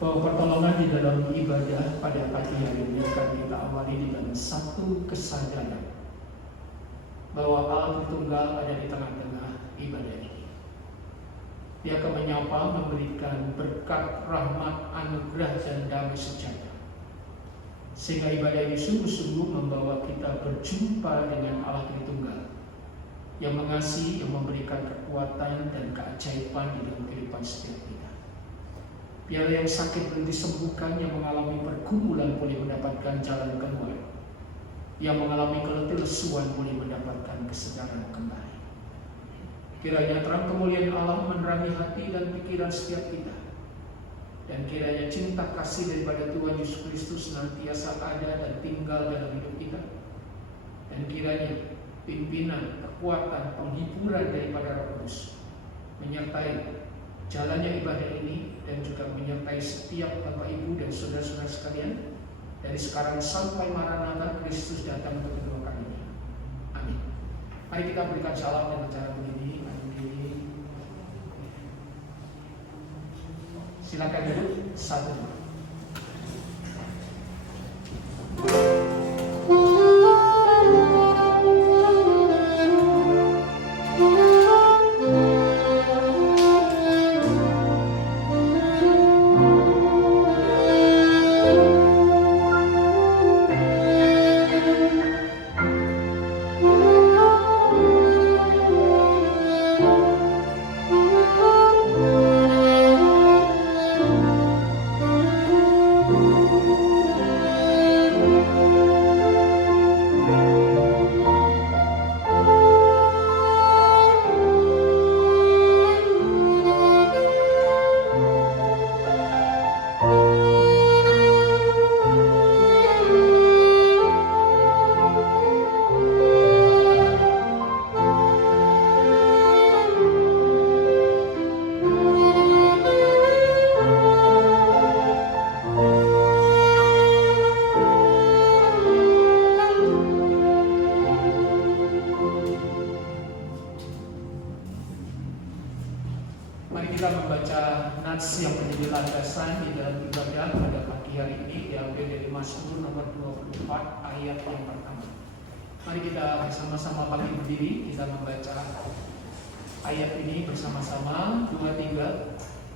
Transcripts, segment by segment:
bahwa pertolongan di dalam ibadah pada pagi hari ini akan kita awali dengan satu kesadaran bahwa Allah Tritunggal ada di tengah-tengah ibadah ini. Dia akan menyapa, memberikan berkat, rahmat, anugerah, dan damai sejahtera, sehingga ibadah ini sungguh-sungguh membawa kita berjumpa dengan Allah Tritunggal yang mengasihi, yang memberikan kekuatan dan keajaiban di dalam kehidupan setiap kita. Biar yang sakit boleh disembuhkan, yang mengalami pergumulan boleh mendapatkan jalan keluar, yang mengalami keletih lesuan boleh mendapatkan kesedaran kembali. Kiranya terang kemuliaan Allah menerangi hati dan pikiran setiap kita, dan kiranya cinta kasih daripada Tuhan Yesus Kristus senantiasa ada dan tinggal dalam hidup kita, dan kiranya pimpinan, kekuatan, penghiburan daripada Roh Kudus menyertai jalannya ibadah ini, dan juga menyertai setiap Bapak Ibu dan saudara-saudara sekalian dari sekarang sampai Maranatha Kristus datang untuk kedua kalinya. Amin. Mari kita berikan salam dengan cara begini. Silakan duduk satu.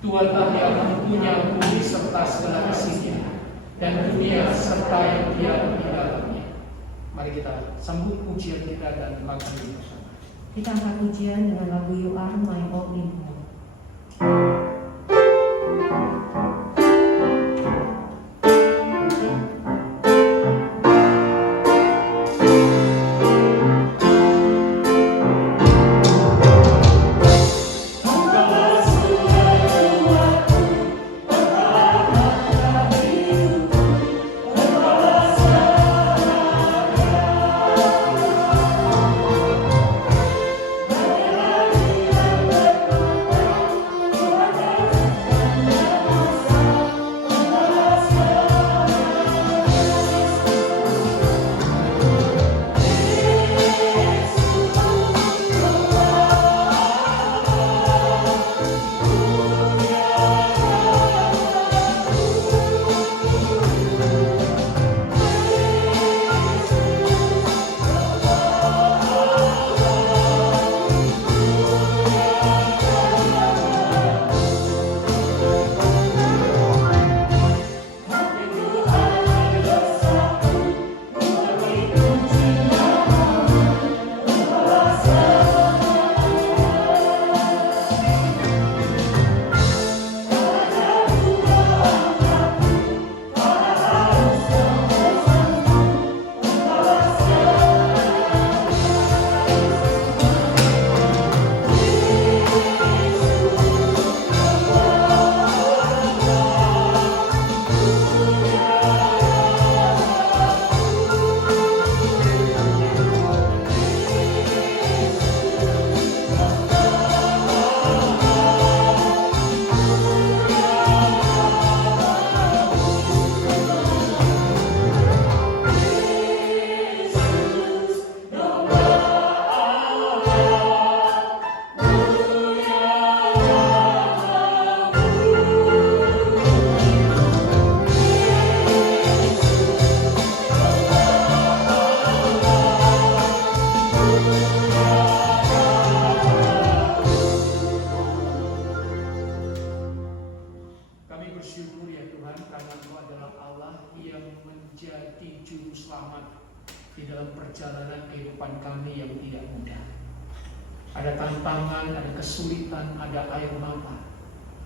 Tuhanlah yang mempunyai bumi serta segala isinya, dan dunia serta yang diam di dalamnya. Mari kita sambut pujian kita dan bangkit bersama. Kita angkat pujian dengan lagu You Are My All in All. Thank you. bersyukur ya Tuhan, karena Engkau adalah Allah yang menjadi juru selamat di dalam perjalanan kehidupan kami yang tidak mudah. Ada tantangan, ada kesulitan, ada air mata,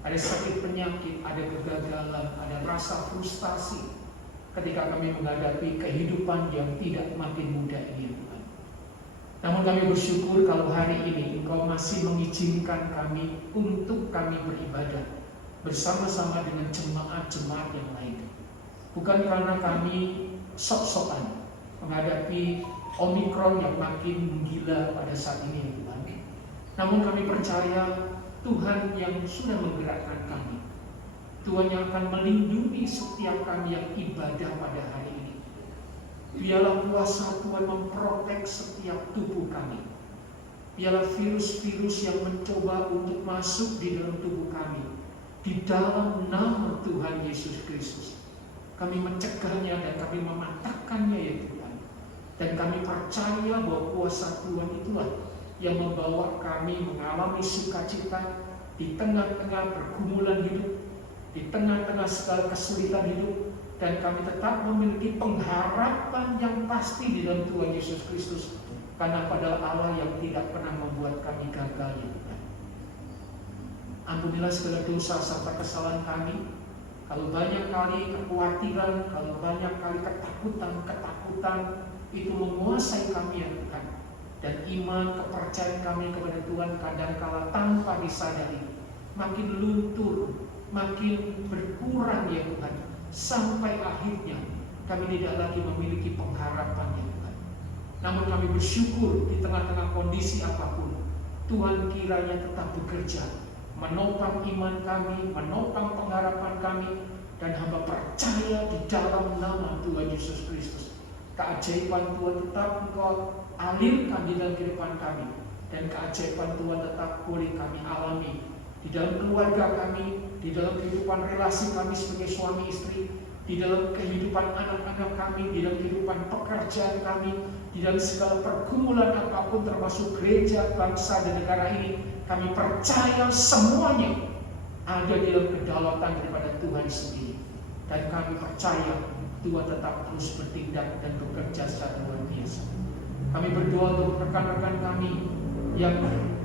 ada sakit penyakit, ada kegagalan, ada rasa frustasi ketika kami menghadapi kehidupan yang tidak makin mudah ini Tuhan. Namun kami bersyukur kalau hari ini Engkau masih mengizinkan kami untuk kami beribadah bersama-sama dengan jemaat-jemaat yang lain. Bukan karena kami sok-sokan menghadapi Omikron yang makin menggila pada saat ini ya Tuhan. Namun kami percaya Tuhan yang sudah menggerakkan kami, Tuhan yang akan melindungi setiap kami yang ibadah pada hari ini. Biarlah kuasa Tuhan memprotek setiap tubuh kami. Biarlah virus-virus yang mencoba untuk masuk di dalam tubuh kami, di dalam nama Tuhan Yesus Kristus, kami mencegahnya dan kami mematahkannya ya Tuhan. Dan kami percaya bahwa kuasa Tuhan itulah yang membawa kami mengalami sukacita di tengah-tengah pergumulan hidup, di tengah-tengah segala kesulitan hidup, dan kami tetap memiliki pengharapan yang pasti di dalam Tuhan Yesus Kristus, karena pada Allah yang tidak pernah membuat kami gagal ya Tuhan. Ampunilah segala dosa serta kesalahan kami. Kalau banyak kali kekhawatiran, kalau banyak kali ketakutan itu menguasai kami ya Tuhan, dan iman, kepercayaan kami kepada Tuhan kadangkala tanpa disadari makin luntur, makin berkurang ya Tuhan, sampai akhirnya kami tidak lagi memiliki pengharapan ya Tuhan. Namun kami bersyukur di tengah-tengah kondisi apapun, Tuhan kiranya tetap bekerja, menopang iman kami, menopang pengharapan kami, dan hamba percaya di dalam nama Tuhan Yesus Kristus, keajaiban Tuhan tetap Engkau alirkan di dalam kehidupan kami, dan keajaiban Tuhan tetap boleh kami alami di dalam keluarga kami, di dalam kehidupan relasi kami sebagai suami istri, di dalam kehidupan anak-anak kami, di dalam kehidupan pekerjaan kami, di dalam segala pergumulan apapun termasuk gereja, bangsa, dan negara ini. Kami percaya semuanya ada di dalam kedaulatan daripada Tuhan sendiri, dan kami percaya Tuhan tetap terus bertindak dan bekerja secara luar biasa. Kami berdoa untuk rekan-rekan kami yang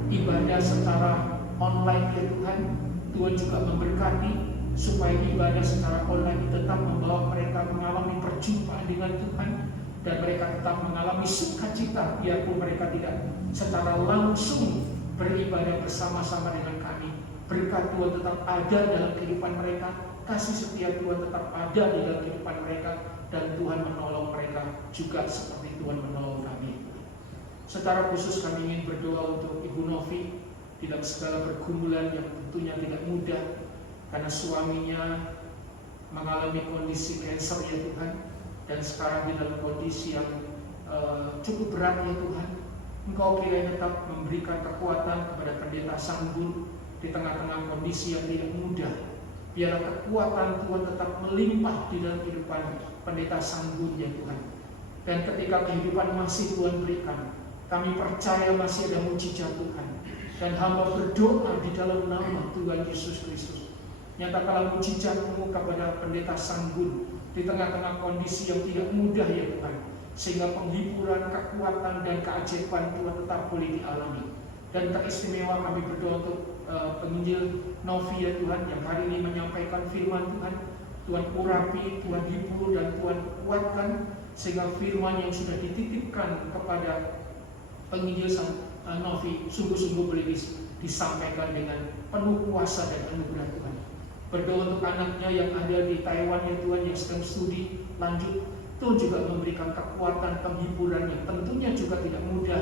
ibadah secara online ya Tuhan. Tuhan juga memberkati supaya ibadah secara online tetap membawa mereka mengalami perjumpaan dengan Tuhan, dan mereka tetap mengalami sukacita biarpun mereka tidak secara langsung beribadah bersama-sama dengan kami. Berkat Tuhan tetap ada dalam kehidupan mereka, kasih setia Tuhan tetap ada di dalam kehidupan mereka, dan Tuhan menolong mereka juga seperti Tuhan menolong kami. Secara khusus kami ingin berdoa untuk Ibu Novi di dalam segala pergumulan yang tentunya tidak mudah, karena suaminya mengalami kondisi kanker ya Tuhan, dan sekarang di dalam kondisi yang cukup berat ya Tuhan. Engkau kiranya tetap memberikan kekuatan kepada pendeta Sanggul di tengah-tengah kondisi yang tidak mudah. Biarlah kekuatan Tuhan tetap melimpah di dalam kehidupan pendeta Sanggul ya Tuhan. Dan ketika kehidupan masih Tuhan berikan, kami percaya masih ada mujizat Tuhan. Dan hamba berdoa di dalam nama Tuhan Yesus Kristus, nyatakanlah mujizat-Mu kepada pendeta Sanggul di tengah-tengah kondisi yang tidak mudah ya Tuhan, sehingga penghiburan, kekuatan, dan keajaiban Tuhan tetap boleh dialami. Dan teristimewa kami berdoa untuk penginjil Novi ya Tuhan, yang hari ini menyampaikan firman Tuhan. Tuhan urapi, Tuhan hibur, dan Tuhan kuatkan, sehingga firman yang sudah dititipkan kepada penginjil Novi sungguh-sungguh boleh disampaikan dengan penuh kuasa dan anugerah Tuhan. Berdoa untuk anaknya yang ada di Taiwan ya Tuhan, yang sedang studi lanjut. Tuhan juga memberikan kekuatan, penghiburan yang tentunya juga tidak mudah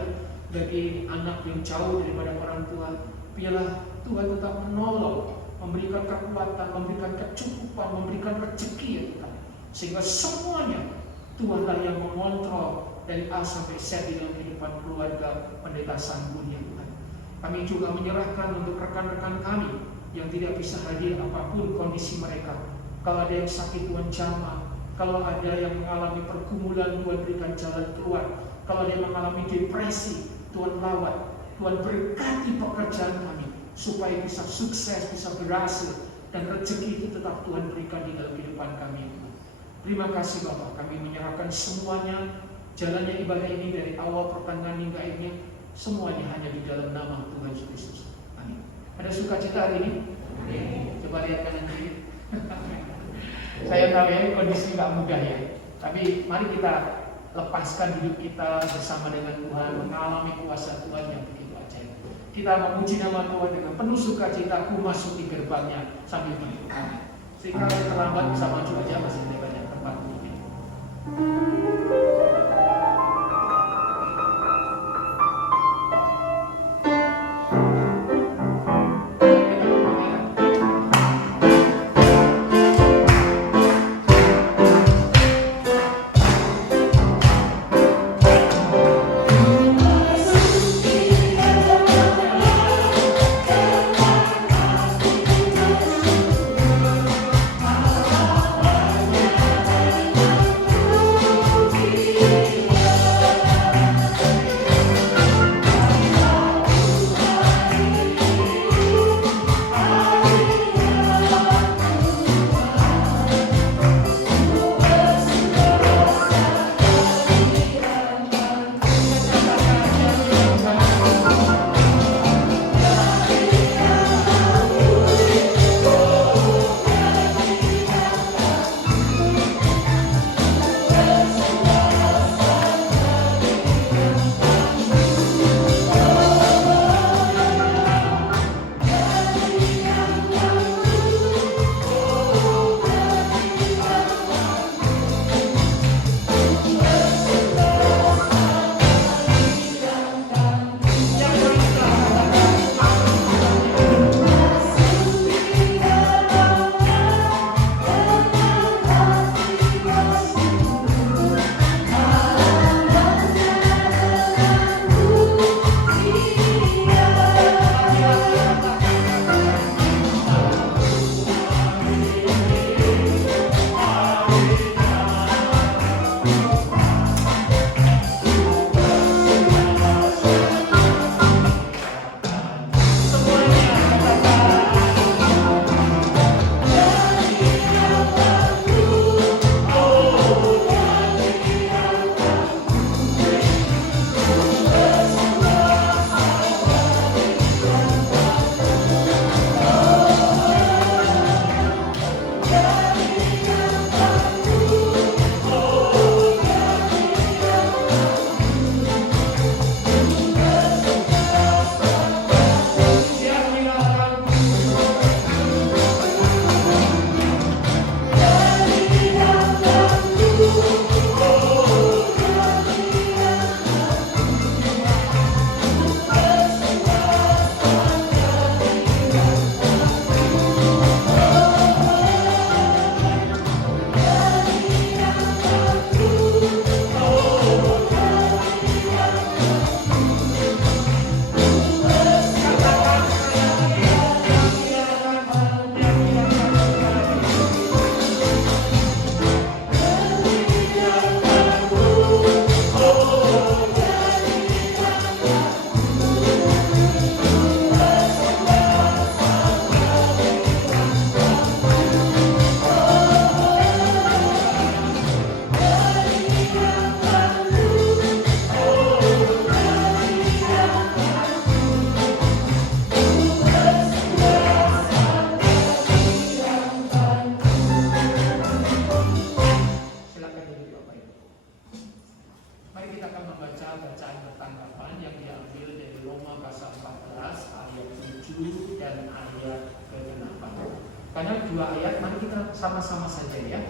bagi anak yang jauh daripada orang tua. Biarlah Tuhan tetap menolong, memberikan kekuatan, memberikan kecukupan, memberikan rezeki ya Tuhan, sehingga semuanya Tuhanlah yang mengontrol dari A sampai Z di dalam kehidupan keluarga pendeta Sanggul ya Tuhan. Kami juga menyerahkan untuk rekan-rekan kami yang tidak bisa hadir apapun kondisi mereka. Kalau ada yang sakit Tuhan jamah, kalau ada yang mengalami pergumulan Tuhan berikan jalan keluar, kalau ada yang mengalami depresi Tuhan lawat, Tuhan berkati pekerjaan kami supaya bisa sukses, bisa berhasil, dan rezeki itu tetap Tuhan berikan di dalam kehidupan kami. Terima kasih Bapak, kami menyerahkan semuanya, jalannya ibadah ini dari awal pertengahan hingga akhirnya, semuanya hanya di dalam nama Tuhan Yesus Kristus. Amin. Ada sukacita hari ini? Coba lihat kanan kiri. Saya tahu ya kondisi nggak mudah ya, tapi mari kita lepaskan hidup kita bersama dengan Tuhan, mengalami kuasa Tuhan yang begitu ajaib. Kita memuji nama Tuhan dengan penuh sukacita, aku masuki gerbangnya sambil berdoa. Sehingga yang terlambat bisa maju aja, masih ada banyak tempat untuk itu. Karena dua ayat, mari kita sama-sama saja ya.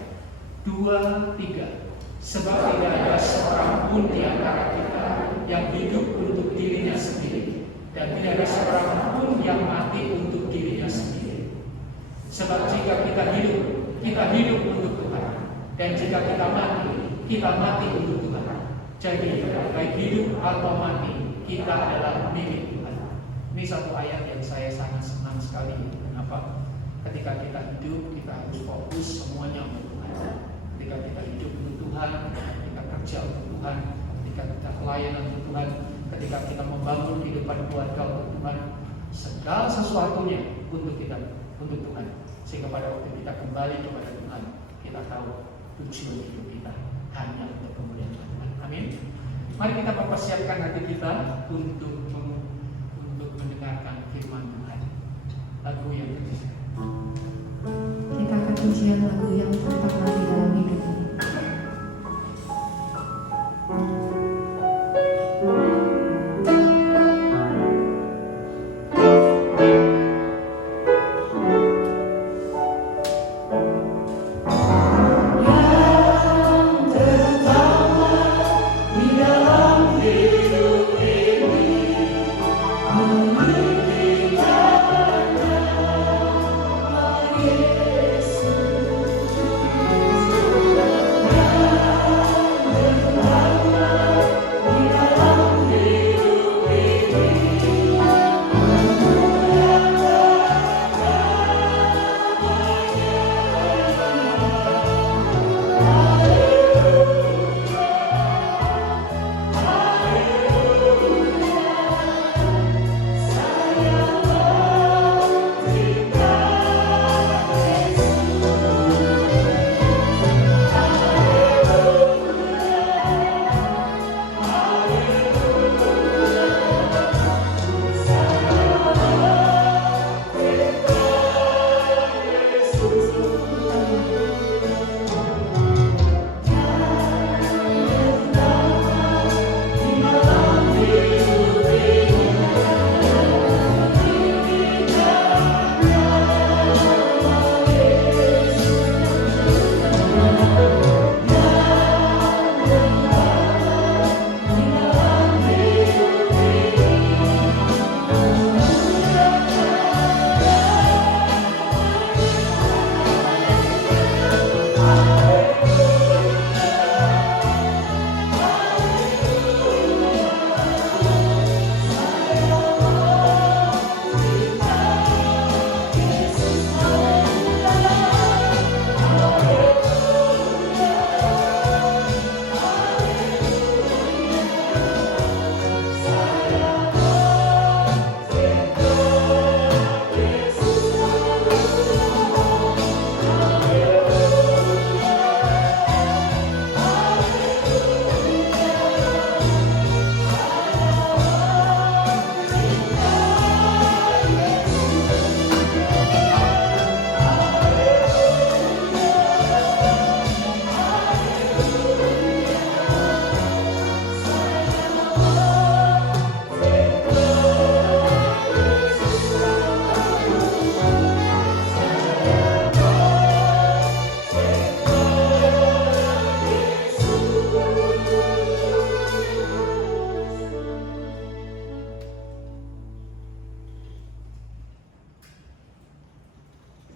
2, 3. Sebab tidak ada seorang pun di antara kita yang hidup untuk dirinya sendiri, dan tidak ada seorang pun yang mati untuk dirinya sendiri. Sebab jika kita hidup untuk Tuhan, dan jika kita mati untuk Tuhan. Jadi baik hidup atau mati, kita adalah milik Tuhan. Ini satu ayat yang saya sangat senang sekali. Kenapa? Ketika kita hidup, kita harus fokus semuanya untuk Tuhan. Ketika kita hidup untuk Tuhan, ketika kerja untuk Tuhan, ketika kita pelayanan untuk Tuhan, ketika kita membangun kehidupan keluarga untuk Tuhan, segala sesuatunya untuk kita, untuk Tuhan. sehingga pada waktu kita kembali kepada Tuhan, kita tahu tujuan hidup kita hanya untuk kemuliaan Tuhan. Amin. Mari kita persiapkan hati kita untuk mendengarkan firman Tuhan. Lagu yang ketiga. Kita akan ujian lagu yang pertama di dalam hidup ini.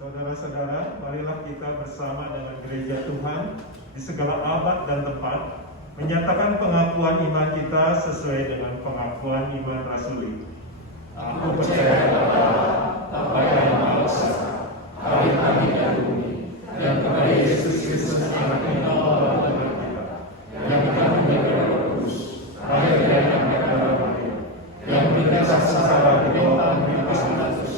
Saudara-saudara, marilah kita bersama dengan gereja Tuhan di segala abad dan tempat menyatakan pengakuan iman kita sesuai dengan pengakuan iman rasuli. Aku percaya kepada Bapa yang Maha Esa, Hari langit dan bumi, dan kepada Yesus Kristus Anak Allah dan kita, yang dikandung dari Roh Kudus, lahir dari anak Maria, yang berkasih secara di bawah Pilatus,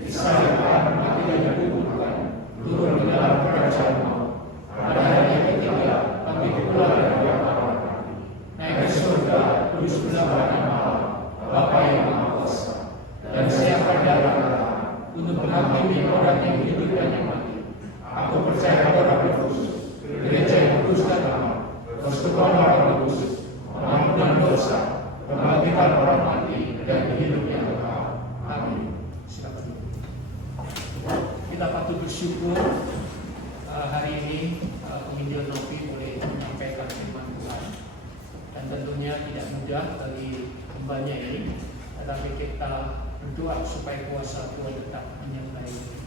disalibkan, mati dan dikuburkan, turun ke dalam kerajaan maut. Pada hari ketiga, bangkit pula dari antara mati, naik ke surga, duduk sebelah kanan Allah, Bapa yang Maha Esa, dan siap datang untuk menghakimi orang yang hidup dan yang mati. Aku percaya kepada Kristus, gereja yang kudus dan damai, persekutuan orang kudus, pengampunan dosa, kebangkitan orang mati, dan hidup yang kekal. Amin. Silakan. Kita patut bersyukur hari ini penginjil Novi boleh menyampaikan firman Tuhan, dan tentunya tidak mudah bagi hambanya ini, tetapi kita berdoa supaya kuasa Tuhan tetap menyertai kita.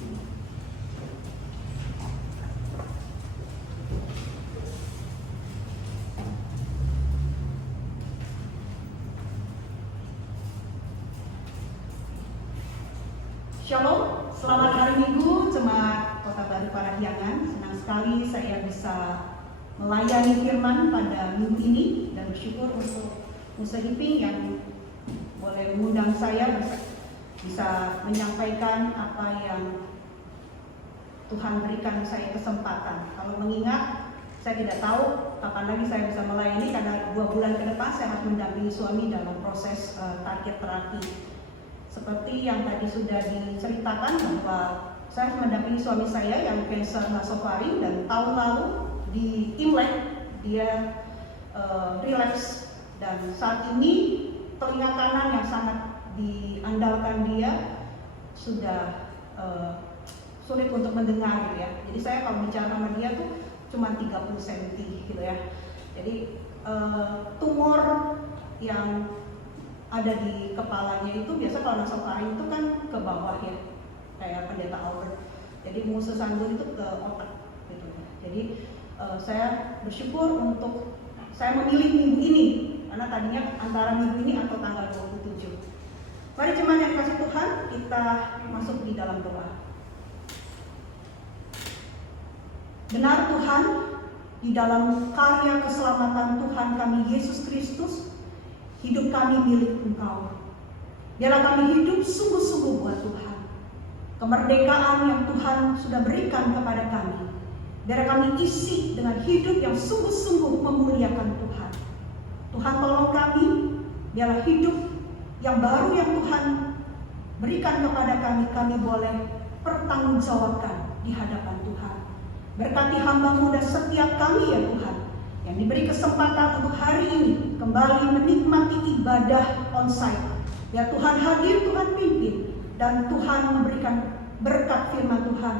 Shalom, selamat hari Minggu Jemaat Kota Baru Parahyangan. Senang sekali saya bisa melayani firman pada minggu ini dan bersyukur untuk Musa Iping yang boleh mengundang saya bisa menyampaikan apa yang Tuhan berikan saya kesempatan. Kalau mengingat, saya tidak tahu kapan lagi saya bisa melayani karena 2 bulan ke depan saya harus mendampingi suami dalam proses target terapi. Seperti yang tadi sudah diceritakan bahwa saya harus mendampingi suami saya yang kanker nasofaring, dan tahun lalu di Imlek dia relapse, dan saat ini telinga kanan yang sangat diandalkan dia sudah sulit untuk mendengar gitu ya. Jadi saya kalau bicara sama dia tuh cuma 30 cm gitu ya. Jadi tumor yang ada di kepalanya itu biasa kalau nasofaring itu kan ke bawah ya, kayak pendeta Albert. Jadi musuh sambur itu ke otak gitu. Jadi saya bersyukur untuk saya memilih minggu ini karena tadinya antara minggu ini atau tanggal 27. Mari jemaat yang dikasih Tuhan, kita masuk di dalam doa. Benar Tuhan, di dalam karya keselamatan Tuhan kami Yesus Kristus, hidup kami milik Engkau. Biarlah kami hidup sungguh-sungguh buat Tuhan. Kemerdekaan yang Tuhan sudah berikan kepada kami, biar kami isi dengan hidup yang sungguh-sungguh memuliakan Tuhan. Tuhan tolong kami, biarlah hidup yang baru yang Tuhan berikan kepada kami boleh pertanggungjawabkan di hadapan Tuhan. Berkati hamba-Mu dan setiap kami ya Tuhan, yang diberi kesempatan untuk hari ini kembali menikmati ibadah onsite. Ya Tuhan hadir, Tuhan pimpin, dan Tuhan memberikan berkat firman Tuhan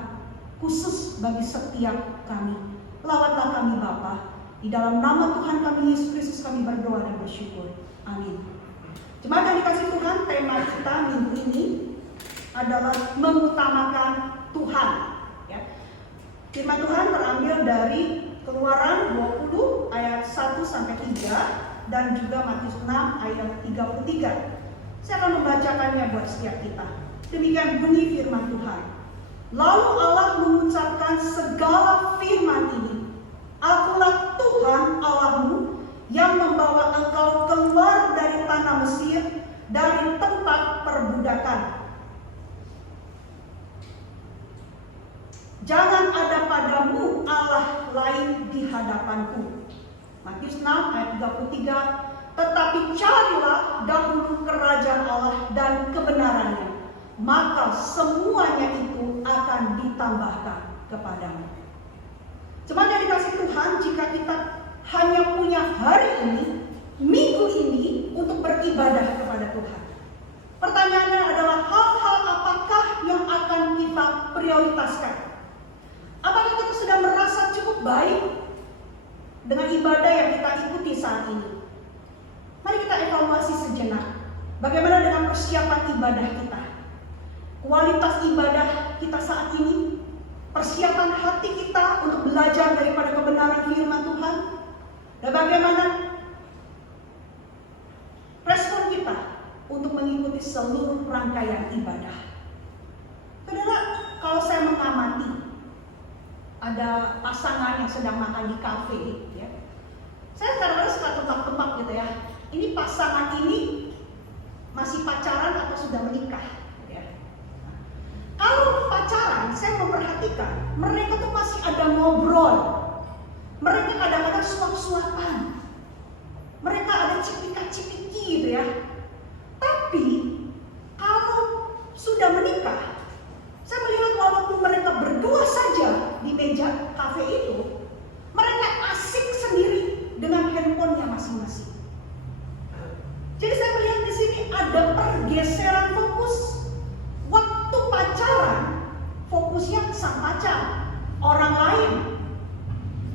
khusus bagi setiap kami. Lawatlah kami Bapa, di dalam nama Tuhan kami Yesus Kristus kami berdoa dan bersyukur. Amin. Jemaat yang dikasih Tuhan, tema kita minggu ini adalah mengutamakan Tuhan. Ya. Firman Tuhan terambil dari Keluaran 20 ayat 1 sampai 3 dan juga Matius 6 ayat 33. Saya akan membacakannya buat setiap kita. Demikian bunyi firman Tuhan. Lalu Allah mengucapkan segala firman ini. Akulah Tuhan Allahmu yang membawa engkau keluar dari tanah Mesir, dari tempat perbudakan. Jangan ada padamu Allah lain di hadapanku. Matius 6 ayat 33. Tetapi carilah dahulu kerajaan Allah dan kebenarannya, maka semuanya itu akan ditambahkan kepadamu. Jemaat yang dikasih Tuhan, jika kita hanya punya hari ini, minggu ini untuk beribadah kepada Tuhan, pertanyaannya adalah hal-hal apakah yang akan kita prioritaskan? Apakah kita sudah merasa cukup baik dengan ibadah yang kita ikuti saat ini? Mari kita evaluasi sejenak. Bagaimana dengan persiapan ibadah kita? Kualitas ibadah kita saat ini? Persiapan hati kita untuk belajar daripada kebenaran firman Tuhan? Dan bagaimana respon kita untuk mengikuti seluruh rangkaian ibadah? Saudara, kalau saya mengamati ada pasangan yang sedang makan di kafe, ya, saya kadang-kadang suka tebak-tebak gitu ya. Ini pasangan ini masih pacaran atau sudah menikah? Ya. Kalau pacaran, saya memperhatikan mereka tuh masih ada ngobrol. Mereka kadang-kadang suap-suapan. Mereka ada cipika-cipiki gitu ya. Tapi kalau sudah menikah, saya melihat walaupun mereka berdua saja di meja kafe itu, mereka asik sendiri dengan handphonenya masing-masing. Jadi saya melihat di sini ada pergeseran fokus. Waktu pacaran, fokusnya sang pacar, orang lain.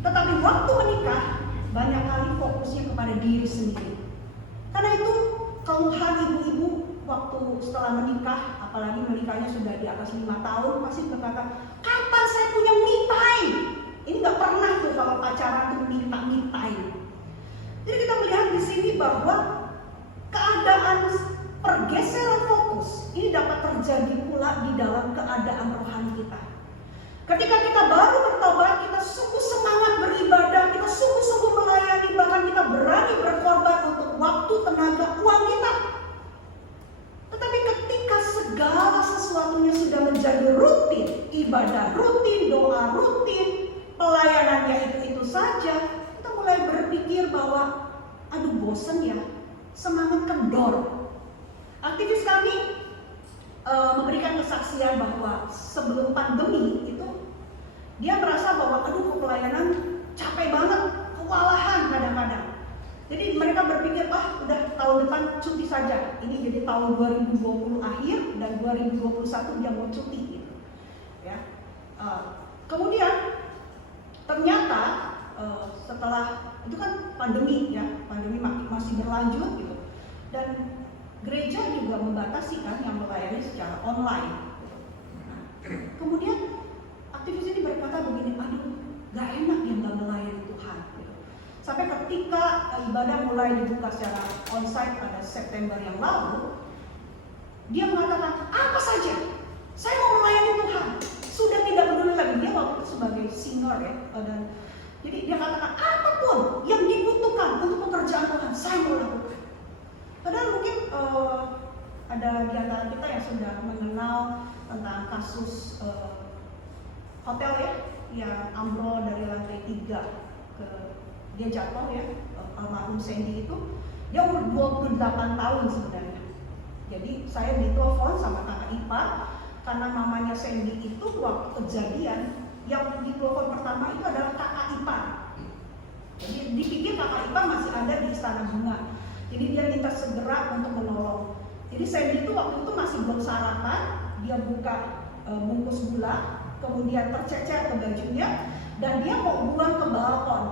Tetapi waktu menikah, banyak kali fokusnya kepada diri sendiri. Karena itu keluhan ibu-ibu waktu setelah menikah, apalagi menikahnya sudah di atas 5 tahun, masih berkata, kapan saya punya me time? Ini gak pernah tuh kalau pacaran tuh minta me time. Jadi kita melihat di sini bahwa keadaan pergeseran fokus ini dapat terjadi pula di dalam keadaan rohani kita. Ketika kita baru bertobat, kita sungguh semangat beribadah, kita sungguh-sungguh melayani, bahkan kita berani berkorban untuk waktu, tenaga, uang kita. Tetapi ketika segala sesuatunya sudah menjadi rutin, ibadah rutin, berpikir bahwa aduh bosen ya, semangat kendor. Aktivis kami memberikan kesaksian bahwa sebelum pandemi itu dia merasa bahwa aduh pelayanan capek banget, kewalahan kadang-kadang. Jadi mereka berpikir udah tahun depan cuti saja. Ini jadi tahun 2020 akhir dan 2021 dia mau cuti gitu. Ya. Kemudian ternyata setelah itu kan pandemi ya, pandemi masih berlanjut gitu. Dan gereja juga membatasi kan yang melayani secara online. Nah, kemudian aktivis ini berkata begini, aduh gak enak ya gak melayani Tuhan. Gitu. Sampai ketika ibadah mulai dibuka secara onsite pada September yang lalu, dia mengatakan apa saja, saya mau melayani Tuhan. Sudah tidak peduli lagi, dia waktu itu sebagai singer ya. Dan jadi dia katakan apapun yang dibutuhkan untuk pekerjaan Tuhan, saya mau lakukan. Padahal mungkin ada di antara kita yang sudah mengenal tentang kasus hotel ya, yang ambrol dari lantai 3 dia jatuh ya, almarhum Sandy itu, dia umur 28 tahun sebenarnya. Jadi saya ditelepon sama kakak ipar karena mamanya Sandy itu waktu kejadian yang ditelepon pertama itu adalah kakak ipar. Jadi dipikir kakak ipar masih ada di Istana Bunga. Jadi dia minta segera untuk menolong. Jadi Sandy itu waktu itu masih belum sarapan, dia buka bungkus gula, kemudian tercecer ke bajunya, dan dia mau buang ke balkon.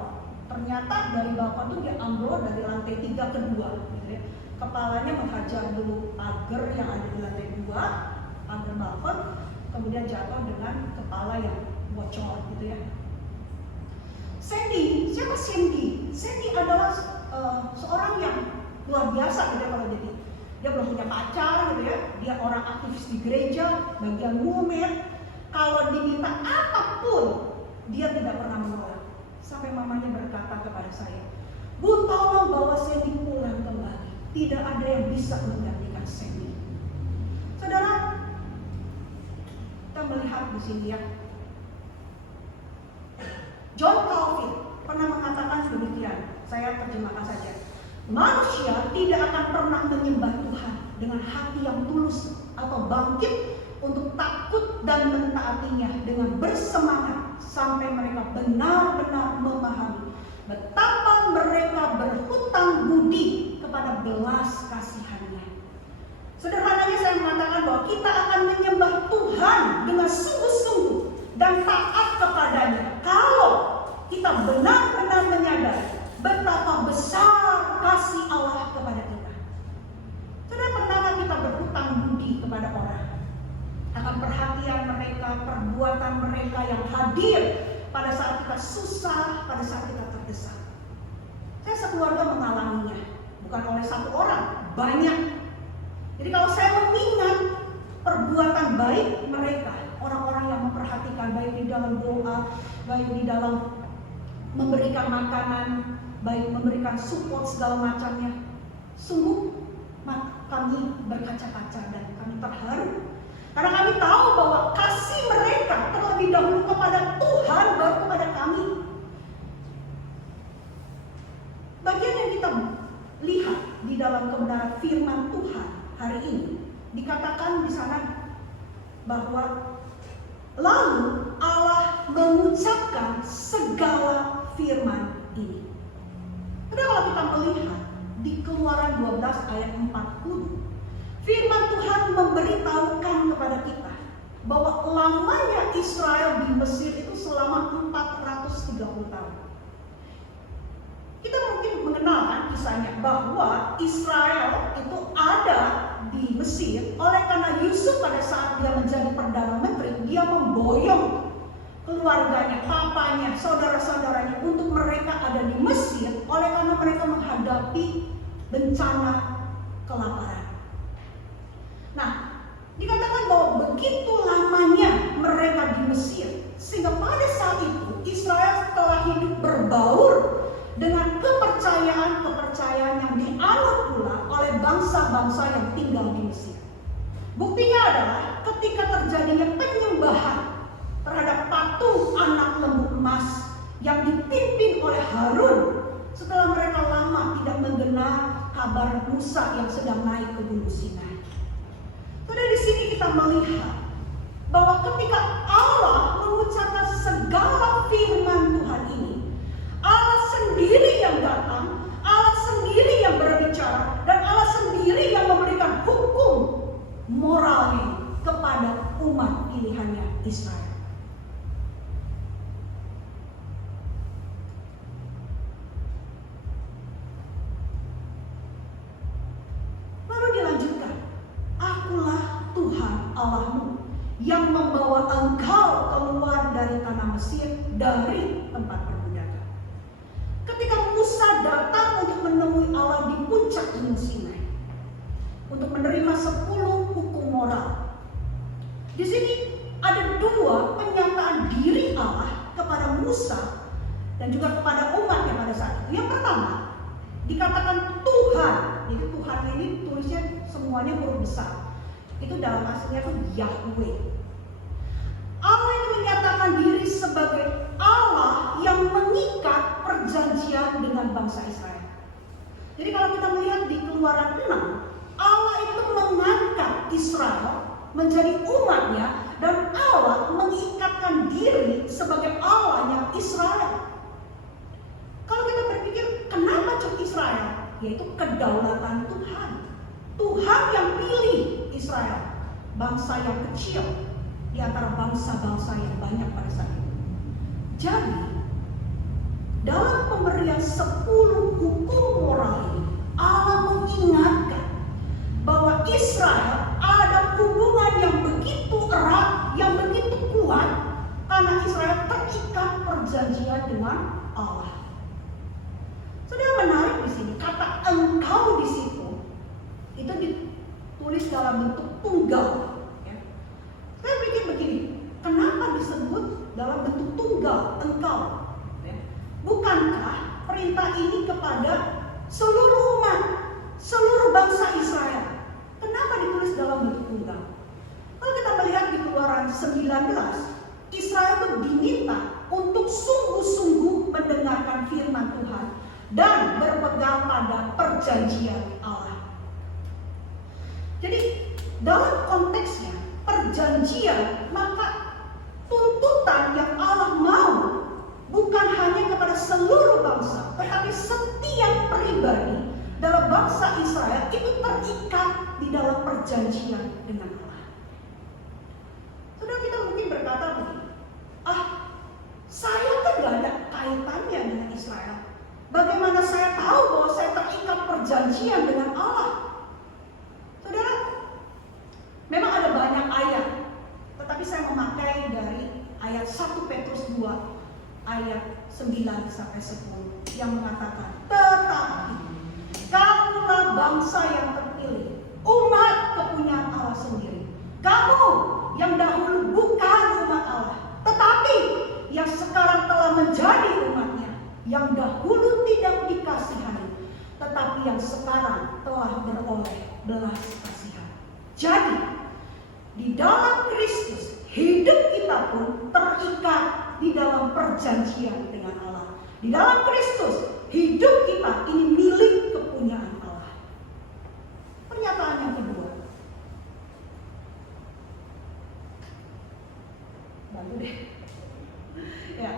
Ternyata dari balkon itu dia ambrol dari lantai 3 ke 2. Gitu ya. Kepalanya menghajar dulu pagar yang ada di lantai 2, pagar balkon, kemudian jatuh dengan kepala yang bocor gitu ya. Sandy, siapa Sandy? Sandy adalah seorang yang luar biasa gitu ya, kalau jadi dia belum punya pacar gitu ya, dia orang aktivis di gereja bagian women, kalau diminta apapun dia tidak pernah menolak. Sampai mamanya berkata kepada saya, Bu, tolong bawa Sandy pulang kembali, tidak ada yang bisa menggantikan Sandy. Saudara, kita melihat di sini ya, John Calvin pernah mengatakan demikian, saya terjemahkan saja. Manusia tidak akan pernah menyembah Tuhan dengan hati yang tulus atau bangkit untuk takut dan mentaatinya dengan bersemangat sampai mereka benar-benar memahami betapa mereka berhutang budi kepada belas kasihannya. Sederhananya saya mengatakan bahwa kita akan menyembah Tuhan dengan sungguh-sungguh dan taat kepadanya kalau kita benar-benar menyadari betapa besar kasih Allah kepada kita. Saudara, pernahkah kita berhutang budi kepada orang akan perhatian mereka, perbuatan mereka yang hadir pada saat kita susah, pada saat kita terdesak? Saya sekeluarga mengalaminya, bukan oleh satu orang, banyak. Jadi kalau saya mengingat perbuatan baik mereka, orang-orang yang memperhatikan baik di dalam doa, baik di dalam memberikan makanan, baik memberikan support segala macamnya, sungguh kami berkaca-kaca dan kami terharu. Karena kami tahu bahwa kasih mereka terlebih dahulu kepada Tuhan, baru kepada kami. Bagian yang kita lihat di dalam kebenaran firman Tuhan hari ini, dikatakan di sana bahwa lalu Allah mengucapkan segala firman ini. Padahal kalau kita melihat di Keluaran 12 ayat 40, firman Tuhan memberitahukan kepada kita bahwa lamanya Israel di Mesir itu selama 430 tahun. Kita mungkin mengenal kan kisahnya bahwa Israel itu ada di Mesir oleh karena Yusuf pada saat dia menjadi Perdana Menteri, dia memboyong keluarganya, papanya, saudara-saudaranya untuk mereka ada di Mesir oleh karena mereka menghadapi bencana kelaparan. Nah, dikatakan bahwa begitu lamanya mereka di Mesir sehingga pada saat itu Israel telah hidup berbaur dengan kepercayaan yang dianut pula oleh bangsa-bangsa yang tinggal di Mesir. Buktinya adalah ketika terjadinya penyembahan terhadap patung anak lembu emas yang dipimpin oleh Harun setelah mereka Musa yang sedang naik ke Gunung Sinai. Saudara, di sini kita melihat bahwa ketika Allah mengucapkan segala firman Tuhan ini, Allah sendiri yang datang, Allah sendiri yang berbicara, dan Allah sendiri yang memberikan hukum moralnya kepada umat pilihannya Israel. Lalu dilanjutkan, akulah Tuhan Allahmu yang membawa engkau keluar dari tanah Mesir, dari tempat perbudakan. Ketika Musa datang untuk menemui Allah di puncak Gunung Sinai, untuk menerima 10 hukum moral, di sini ada 2 pernyataan diri Allah kepada Musa dan juga kepada umatnya pada saat itu. Yang pertama, dikatakan Tuhan. Jadi Tuhan ini tulisnya semuanya huruf besar. Itu dalam aslinya itu Yahweh. Allah ini menyatakan diri sebagai Allah yang mengikat perjanjian dengan bangsa Israel. Jadi kalau kita melihat di Keluaran 6, Allah itu mengangkat Israel menjadi umatnya, dan Allah mengikatkan diri sebagai Allahnya Israel. Kalau kita berpikir kenapa cuma Israel, yaitu kedaulatan Tuhan. Tuhan yang pilih Israel, bangsa yang kecil di antara bangsa-bangsa yang banyak pada saat itu. Jadi dalam pemberian 10 hukum moral ini, Allah mengingatkan bahwa Israel ada hubungan yang begitu erat, yang begitu kuat, karena Israel terikat perjanjian dengan Allah. Saudara, menarik di sini kata engkau di situ itu ditulis dalam bentuk tunggal. Ya. Saya pikir begini, kenapa disebut dalam bentuk tunggal engkau? Ya. Bukankah perintah ini kepada seluruh umat, seluruh bangsa Israel? Kenapa ditulis dalam bentuk tunggal? Kalau kita melihat di Keluaran 19, Israel itu diminta untuk sungguh-sungguh mendengarkan firman Tuhan dan berpegang pada perjanjian Allah. Jadi dalam konteksnya perjanjian, maka tuntutan yang Allah mau bukan hanya kepada seluruh bangsa, tetapi setiap pribadi dalam bangsa Israel itu terikat di dalam perjanjian dengan Allah. Saudara, kita mungkin berkata begini, saya kan gak ada kaitannya dengan Israel. Bagaimana saya tahu bahwa saya terikat perjanjian dengan Allah? Saudara, memang ada banyak ayat, tetapi saya memakai dari ayat 1 Petrus 2 ayat 9 sampai 10 yang mengatakan, tetapi kamulah bangsa yang terpilih, umat kepunyaan Allah sendiri. Kamu yang dahulu bukan umat Allah, tetapi yang sekarang telah menjadi umatnya, yang dahulu tidak dikasihani, tetapi yang sekarang telah beroleh belas kasihan. Jadi di dalam Kristus hidup kita pun terikat di dalam perjanjian dengan Allah. Di dalam Kristus hidup kita ini milik kepunyaan Allah. Pernyataan yang kedua, bantu deh. Ya,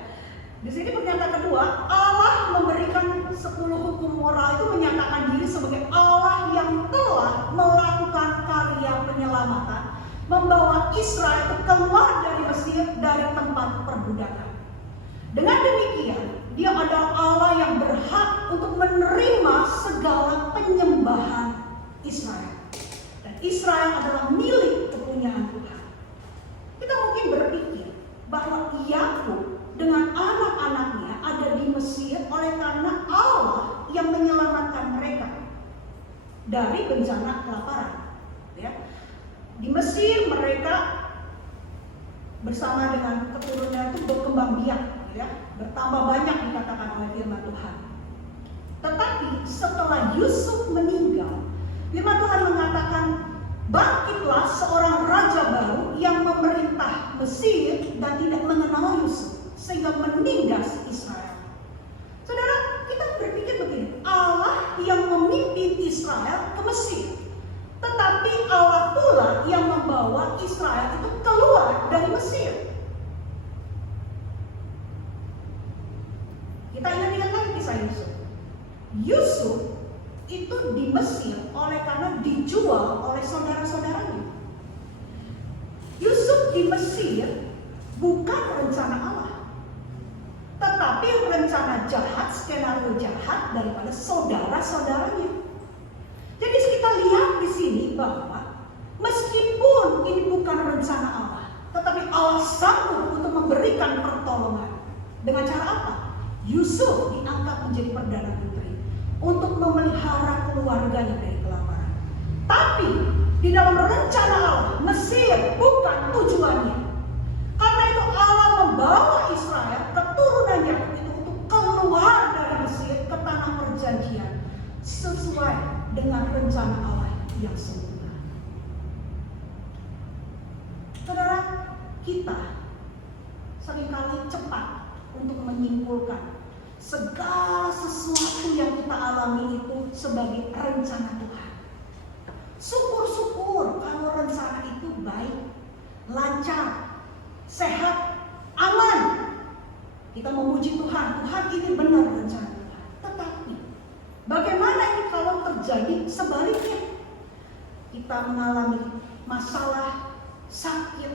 di sini pernyataan kedua, Allah memberikan 10 hukum moral itu menyatakan diri sebagai Allah yang telah melakukan karya penyelamatan, membawa Israel keluar dari Mesir, dari tempat perbudakan. Dengan demikian, Dia adalah Allah yang berhak untuk menerima segala penyembahan Israel. Dan Israel adalah milik kepunyaan Tuhan. Kita mungkin berpikir bahwa Yakub dengan anak-anaknya ada di Mesir oleh karena Allah yang menyelamatkan mereka dari bencana kelaparan. Ya. Di Mesir mereka bersama dengan keturunan itu berkembang biak, ya, bertambah banyak dikatakan oleh firman Tuhan. Tetapi setelah Yusuf meninggal, firman Tuhan mengatakan, bangkitlah seorang raja baru yang memerintah Mesir dan tidak mengenal Yusuf, sehingga menindas Israel. Saudara, kita berpikir begini, Allah yang memilih memimpin Israel ke Mesir. Tetapi Allah pula yang membawa Israel itu keluar dari Mesir. Kita ingat-ingat lagi kisah Yusuf. Yusuf itu di Mesir karena dijual oleh saudara-saudaranya. Yusuf di Mesir bukan rencana Allah, tetapi rencana jahat, skenario jahat daripada saudara-saudaranya. Jadi kita lihat di sini bahwa meskipun ini bukan rencana Allah, tetapi Allah sanggup untuk memberikan pertolongan. Dengan cara apa? Yusuf diangkat menjadi perdana menteri untuk memelihara keluarganya dari kelaparan. Tapi di dalam rencana Allah, Mesir bukan tujuannya. Karena itu Allah membawa Israel, keturunan Yakub itu untuk keluar dari Mesir ke tanah perjanjian sesuai dengan rencana Allah yang sempurna. Saudara, kita seringkali cepat untuk menyimpulkan segala sesuatu yang kita alami itu sebagai rencana Tuhan. Syukur-syukur kalau rencana itu baik, lancar, sehat, aman. Kita memuji Tuhan, Tuhan ini benar rencana Tuhan. Tetapi bagaimana ini kalau terjadi sebaliknya? Kita mengalami masalah, sakit,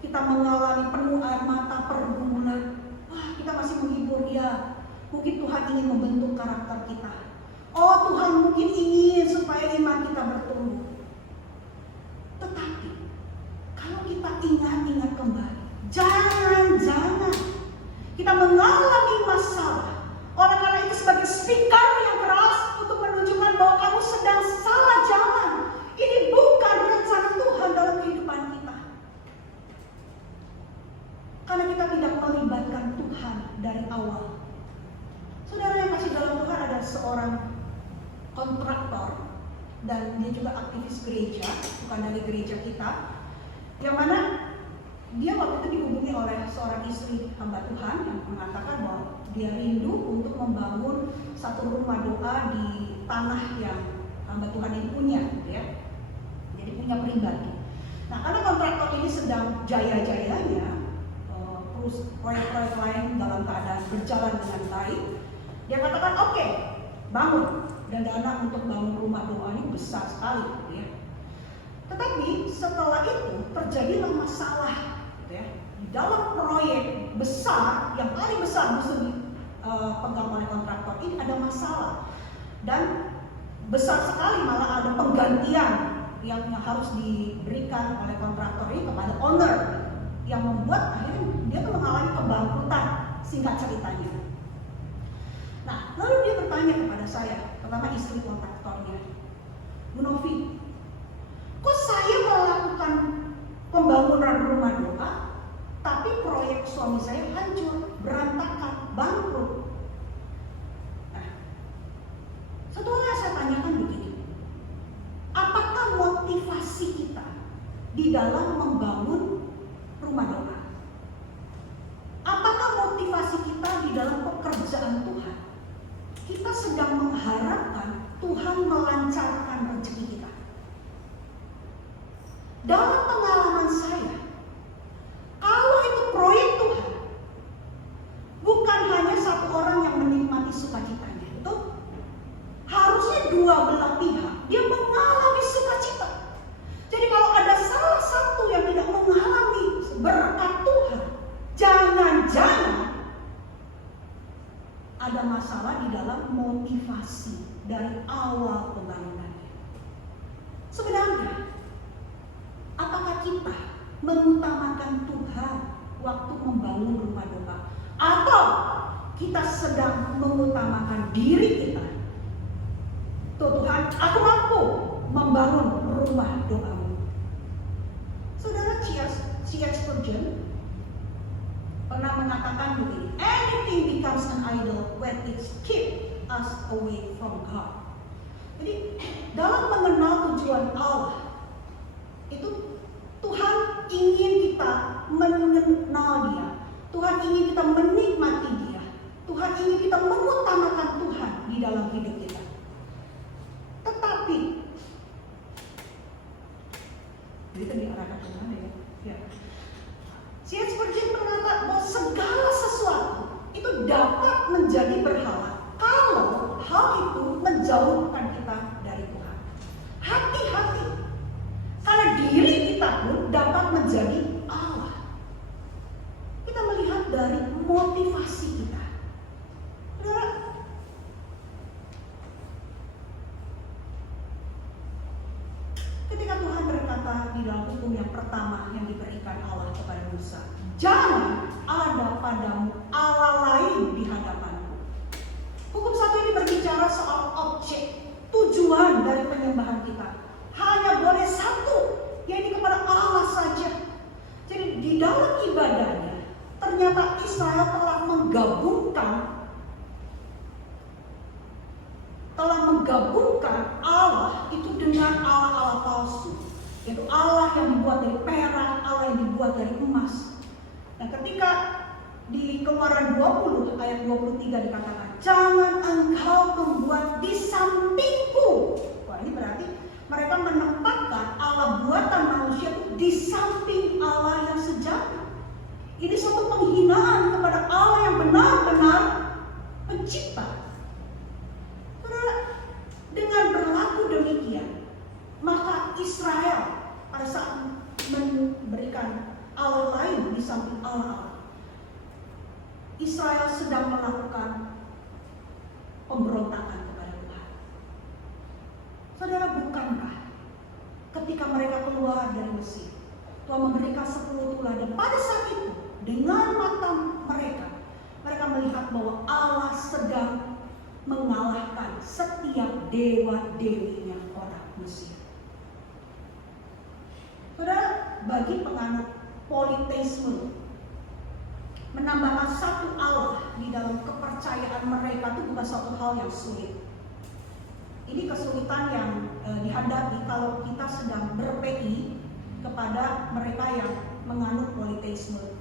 kita mengalami penuh air mata, pergumulan. Wah, kita masih menghibur, ya. Mungkin Tuhan ingin membentuk karakter kita. Oh, Tuhan mungkin ingin supaya iman kita bertumbuh. Tetapi kalau kita ingat-ingat kembali, jangan kita mengalami masalah. Oleh karena itu sebagai speaker yang keras untuk menunjukkan bahwa kamu sedang salah jalan. Ini bukan rencana Tuhan dalam kehidupan kita. Karena kita tidak melibatkan Tuhan dari awal. Saudara yang kasih dalam Tuhan ada seorang kontraktor dan dia juga aktivis gereja, bukan dari gereja kita, yang mana dia waktu itu dihubungi oleh seorang istri hamba Tuhan yang mengatakan bahwa dia rindu untuk membangun satu rumah doa di tanah yang hamba Tuhan ini punya, gitu ya. Jadi punya pribadi. Nah, karena kontraktor ini sedang jaya-jayanya, terus proyek-proyek lain dalam keadaan berjalan dengan baik, dia katakan oke, bangun. Dan dana untuk bangun rumah doa ini besar sekali, gitu ya. Tetapi setelah itu terjadilah masalah, gitu ya. Di dalam proyek besar, yang paling besar mesti dipegang oleh kontraktor ini ada masalah. Dan besar sekali malah ada penggantian yang harus diberikan oleh kontraktor ini kepada owner, yang membuat akhirnya dia tuh mengalami kebangkrutan, singkat ceritanya. Nah, lalu dia bertanya kepada saya, pertama istri kontraktornya, Bu Novi, kok saya melakukan pembangunan rumah doa, tapi proyek suami saya hancur, berantakan, bangkrut. Nah, setelah saya tanyakan begini, apakah motivasi kita di dalam membangun rumah doa? Apakah motivasi kita di dalam pekerjaan Tuhan? Kita sedang mengharapkan Tuhan melancarkan rezeki kita. Dalam pengalaman saya, kalau itu proyek Tuhan, bukan hanya satu orang yang menikmati sukacitanya, betul? Harusnya dua belah pihak dia mengalami sukacita. Jadi kalau ada salah satu yang tidak mengalami berkat Tuhan, jangan-jangan ada masalah di dalam motivasi dari awal pembangunannya. Sebenarnya, apakah kita mengutamakan Tuhan waktu membangun rumah doa, atau kita sedang mengutamakan diri kita? Tuh Tuhan, aku mampu membangun rumah doamu. Saudara C.S. Spurgeon pernah mengatakan begini, anything becomes an idol when it keeps us away from God. Jadi dalam mengenal tujuan Allah, itu Tuhan ingin kita mengenal Dia, Tuhan ingin kita menikmati Dia, Tuhan ingin kita mengutamakan Tuhan di dalam hidup kita. Tetapi jadi tadi arahkan kemana ya? Ya. C.H. Spurgeon berkata bahwa segala sesuatu itu dapat menjadi berhala kalau hal itu menjauhkan kita dari Tuhan. Hati-hati, karena diri kita pun dapat menjadi Allah. Kita melihat dari motivasi kita. Saudara, ketika Tuhan berkata di dalam hukum yang pertama yang diberikan Allah kepada Musa, jangan ada padamu Allah lain di hadapanku. Hukum satu ini berbicara soal objek, tujuan dari penyembahan kita. Hanya boleh satu, yaitu kepada Allah saja. Jadi di dalam ibadahnya, ternyata Israel telah menggabungkan Allah itu dengan Allah-Allah palsu, yaitu Allah yang dibuat dari perak, Allah yang dibuat dari emas. Nah, ketika di Keluaran 20 ayat 23 dikatakan, jangan engkau membuat di sampingku. Wah, ini berarti mereka menempatkan Allah buatan manusia itu di samping Allah yang sejati. Ini suatu penghinaan kepada Allah yang benar-benar pencipta. Dengan berlaku demikian, maka Israel pada saat memberikan Allah lain di samping Allah, Israel sedang melakukan pemberontakan kepada Tuhan. Saudara, bukankah ketika mereka keluar dari Mesir, Tuhan memberikan 10 teladan. Pada saat itu, dengan mata mereka melihat bahwa Allah sedang mengalahkan setiap dewa-dewinya orang Mesir. Saudara, bagi penganut politeisme, menambahkan satu Allah di dalam kepercayaan mereka itu bukan suatu hal yang sulit. Ini kesulitan yang dihadapi kalau kita sedang berPI kepada mereka yang menganut politeisme.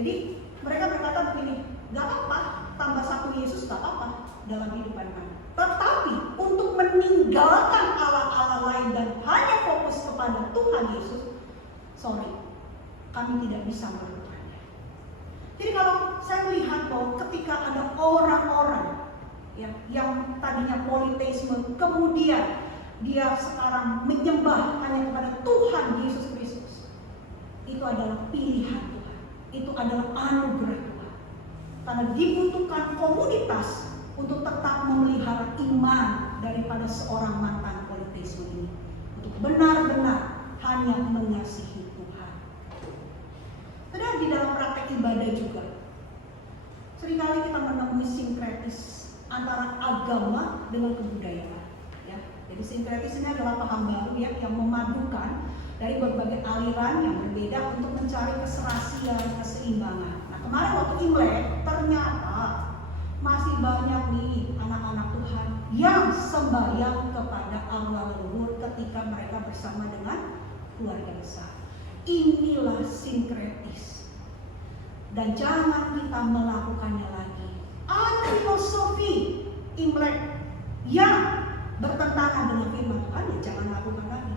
Jadi mereka berkata begini, gak apa-apa tambah satu Yesus, gak apa-apa dalam kehidupan kami. Tetapi untuk meninggalkan Allah-Allah lain dan hanya fokus kepada Tuhan Yesus, sorry, kami tidak bisa melakukannya. Jadi kalau saya melihat bahwa ketika ada orang-orang yang tadinya politeisme, kemudian dia sekarang menyembah hanya kepada Tuhan Yesus Kristus, itu adalah pilihan Tuhan, itu adalah anugerah Tuhan. Karena dibutuhkan komunitas untuk tetap memelihara iman daripada seorang mantan politeisme ini, untuk benar-benar hanya mengasihi Tuhan. Padahal di dalam praktek ibadah juga seringkali kita menemui sinkretis antara agama dengan kebudayaan. Ya, jadi sinkretis ini adalah paham baru yang memadukan dari berbagai aliran yang berbeda untuk mencari keserasian, keseimbangan. Nah, kemarin waktu Imlek ternyata masih banyak nih anak-anak Tuhan yang sembahyang kepada Allah leluhur ketika mereka bersama dengan keluarga besar. Inilah sinkretis. Dan jangan kita melakukannya lagi. Ada filosofi Imlek yang bertentangan dengan firman Tuhan, ya jangan lakukan lagi.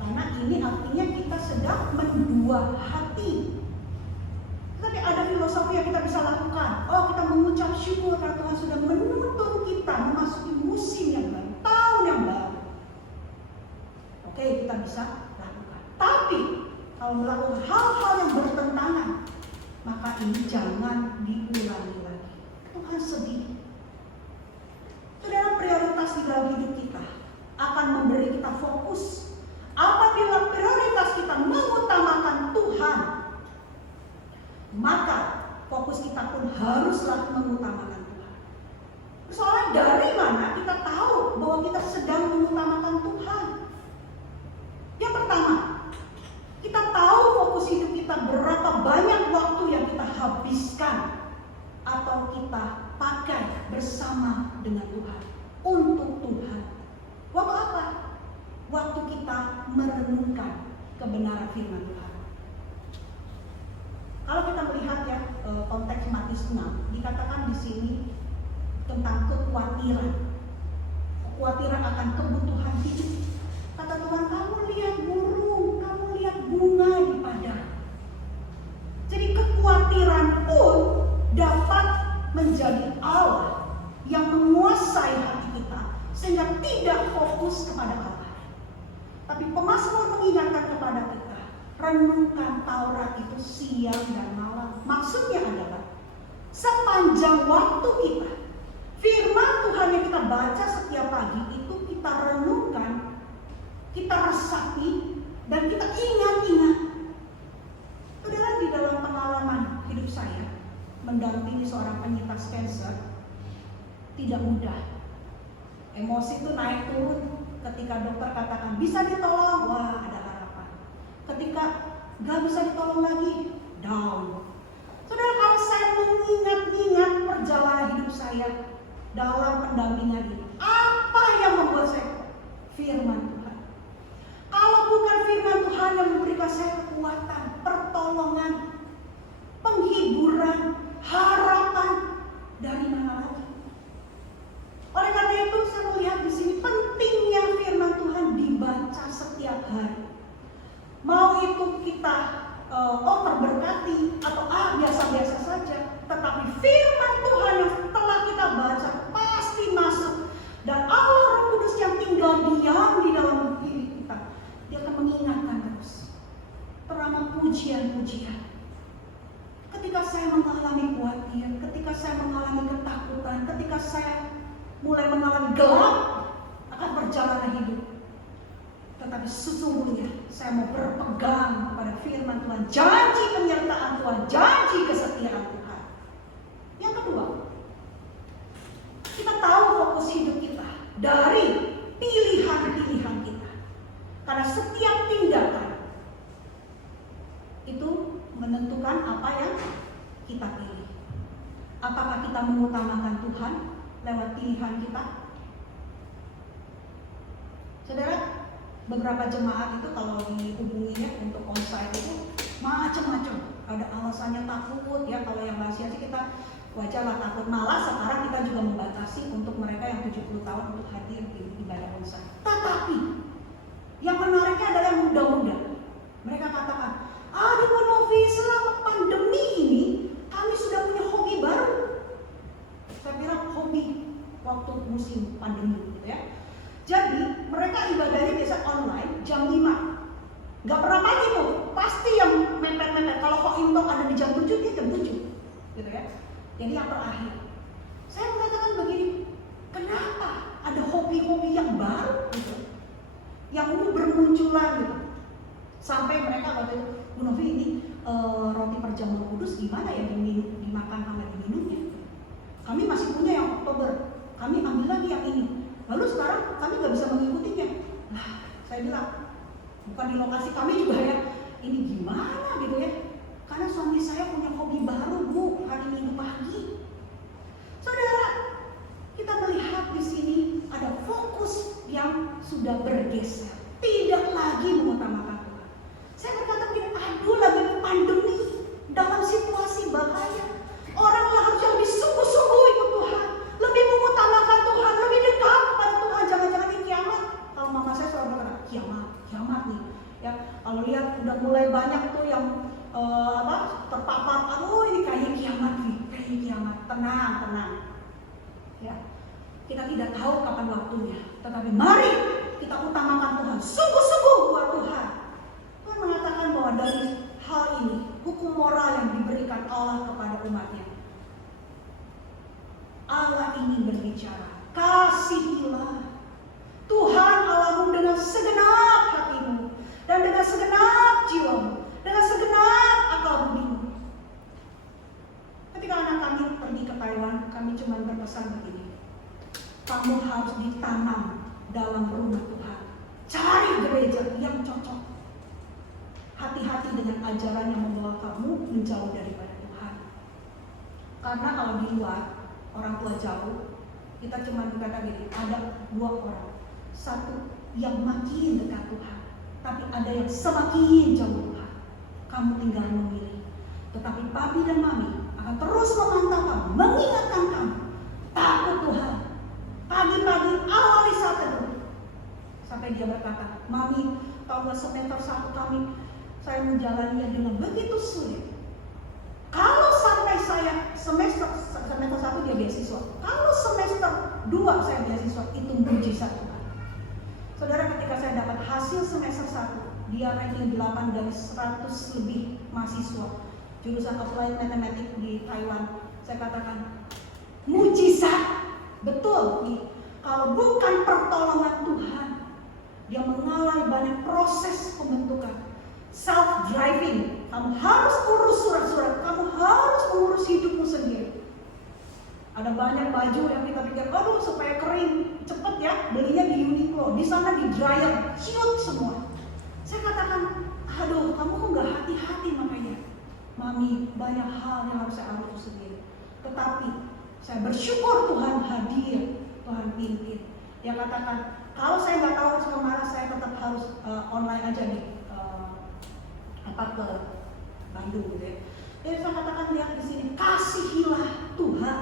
Karena ini artinya kita sedang mendua hati. Tapi ada filosofi yang kita bisa lakukan. Oh, kita mengucap syukur karena Tuhan sudah menuntun kita memasuki musim yang baru, tahun yang baru. Oke, kita bisa lakukan. Tapi kalau melakukan hal-hal yang bertentangan, maka ini jangan diulangi lagi. Tuhan sedih. Saudara, prioritas di dalam hidup kita akan memberi kita fokus. Apabila prioritas kita mengutamakan Tuhan, maka fokus kita pun haruslah mengutamakan Tuhan. Soalnya dari mana kita tahu bahwa kita sedang mengutamakan Tuhan? Yang pertama, kita tahu fokus hidup kita berapa banyak waktu yang kita habiskan atau kita pakai bersama dengan Tuhan, untuk Tuhan. Waktu apa? Waktu kita merenungkan kebenaran firman Tuhan. Kalau kita melihat ya konteks Matius 6, dikatakan di sini tentang kekhawatiran kekhawatiran akan kebutuhan hidup. Kata Tuhan, kamu lihat burung, kamu lihat bunga di padang. Jadi kekhawatiran pun dapat menjadi Allah yang menguasai hati kita sehingga tidak fokus kepada Allah. Tapi pemazmur mengingatkan kepada kita, renungkan Taurat itu siang dan malam. Maksudnya adalah sepanjang waktu kita, firman Tuhan yang kita baca setiap pagi itu kita renungkan, kita resapi, dan kita ingat-ingat. Saudara, di dalam pengalaman hidup saya mendampingi seorang penyintas kanker tidak mudah. Emosi itu naik turun. Ketika dokter katakan bisa ditolong, wah ada harapan. Ketika gak bisa ditolong lagi, down. Saudara, kalau saya mengingat-ingat perjalanan hidup saya dalam pendampingan ini, apa yang membuat saya? Firman Tuhan. Kalau bukan firman Tuhan yang memberikan saya kekuatan, pertolongan, penghiburan, harapan, dari mana lagi? Oleh karena itu saya melihat di sini pentingnya firman Tuhan dibaca setiap hari. Mau itu kita terberkati atau biasa-biasa saja, tetapi firman Tuhan yang telah kita baca pasti masuk, dan Allah Roh Kudus yang tinggal diam di dalam diri kita, dia akan mengingatkan terus. Terama pujian-pujian. Ketika saya mengalami khawatir, ketika saya mengalami ketakutan, ketika saya mulai mengalami gelap akan perjalanan hidup, tetapi sesungguhnya saya mau berpegang kepada firman Tuhan, janji penyertaan Tuhan, janji kesetiaan Tuhan. Yang kedua, kita tahu fokus hidup kita dari pilihan-pilihan kita. Karena setiap tindakan itu menentukan apa yang kita pilih. Apakah kita mengutamakan Tuhan lewat pilihan kita? Saudara, beberapa jemaat itu kalau dihubunginya untuk onsite itu macam-macam. Ada alasannya takut ya, kalau yang lansia sih kita wajarlah takut. Malah sekarang kita juga membatasi untuk mereka yang 70 tahun untuk hadir di ibadah onsite. Tetapi yang menariknya adalah yang muda-muda. Mereka katakan, di Bonovi selama pandemi ini kami sudah punya hobi baru. Saya bilang hobi waktu musim pandemi gitu ya. Jadi mereka ibadahnya biasa online jam 5. Gak pernah pagi tuh, pasti yang mepet-mepet. Kalau Hoimto ada di jam 7, dia jam 7 gitu ya. Jadi yang terakhir, saya mengatakan begini, kenapa ada hobi-hobi yang baru gitu, yang ini bermunculan gitu. Sampai mereka waktu itu, Bu Novi ini roti perjamuan kudus gimana ya dimakan sama diminumnya. Kami masih punya yang Oktober, kami ambil lagi yang ini. Lalu sekarang kami nggak bisa mengikutinya. Nah, saya bilang, bukan di lokasi kami juga ya, ini gimana gitu ya. Karena suami saya punya hobi baru, Bu, hari Minggu pagi. Saudara, kita melihat di sini ada fokus yang sudah bergeser, tidak lagi mengutamakan Tuhan. Saya berkata begini, aduh lagi pandemi, dalam situasi bahaya, orang harus yang lebih sungguh-sungguh ikut Tuhan, lebih mengutamakan Tuhan, lebih dekat kepada Tuhan. Jangan-jangan ini kiamat. Kalau mama saya selalu berkata, kiamat nih. Ya, kalau lihat udah mulai banyak tuh yang terpapar, aduh ini kayaknya kiamat nih, kayaknya kiamat. Tenang. Ya, kita tidak tahu kapan waktunya, tetapi mari kita utamakan Tuhan, sungguh-sungguh buat Tuhan. Tuhan mengatakan bahwa dari hal ini, hukum moral yang diberikan Allah kepada umatnya, Allah ingin berbicara, kasihilah Tuhan Allahmu dengan segenap hatimu dan dengan segenap jiwamu, dengan segenap akal budimu. Ketika anak kami pergi ke Taiwan, kami cuma berpesan begini, kamu harus ditanam dalam rumah Tuhan. Cari gereja yang cocok. Hati-hati dengan ajaran yang membawa kamu menjauh daripada Tuhan. Karena kalau di luar, orang tua jauh, kita cuma berkata gini, ada dua orang. Satu yang makin dekat Tuhan, tapi ada yang semakin jauh Tuhan. Kamu tinggal memilih. Tetapi papi dan mami akan terus memantau kamu, mengingatkan kamu, takut Tuhan. Pagi-pagi awali saat Mami, tahu nggak semester 1 saya menjalaninya dengan begitu sulit. Kalau sampai saya semester 1 dia beasiswa, kalau semester 2 saya beasiswa, itu mujizat Tuhan. Saudara, ketika saya dapat hasil semester 1, dia ranking 8 dari 100 lebih mahasiswa jurusan Applied Mathematics di Taiwan. Saya katakan, mujizat. Betul nih, kalau bukan pertolongan Tuhan, dia mengalami banyak proses pembentukan. Self-driving, kamu harus urus surat-surat, kamu harus urus hidupmu sendiri. Ada banyak baju yang kita pikir, aduh supaya kering cepet ya, belinya di Uniqlo, di sana di dryer, ciut semua. Saya katakan, aduh kamu kok nggak hati-hati makanya. Mami, banyak hal yang harus saya urus sendiri. Tetapi saya bersyukur Tuhan hadir, Tuhan pimpin. Dia katakan, kalau saya nggak tahu harus kemana, saya tetap harus online aja nih, ke Bandung gitu ya. Jadi saya katakan, lihat di sini, kasihilah Tuhan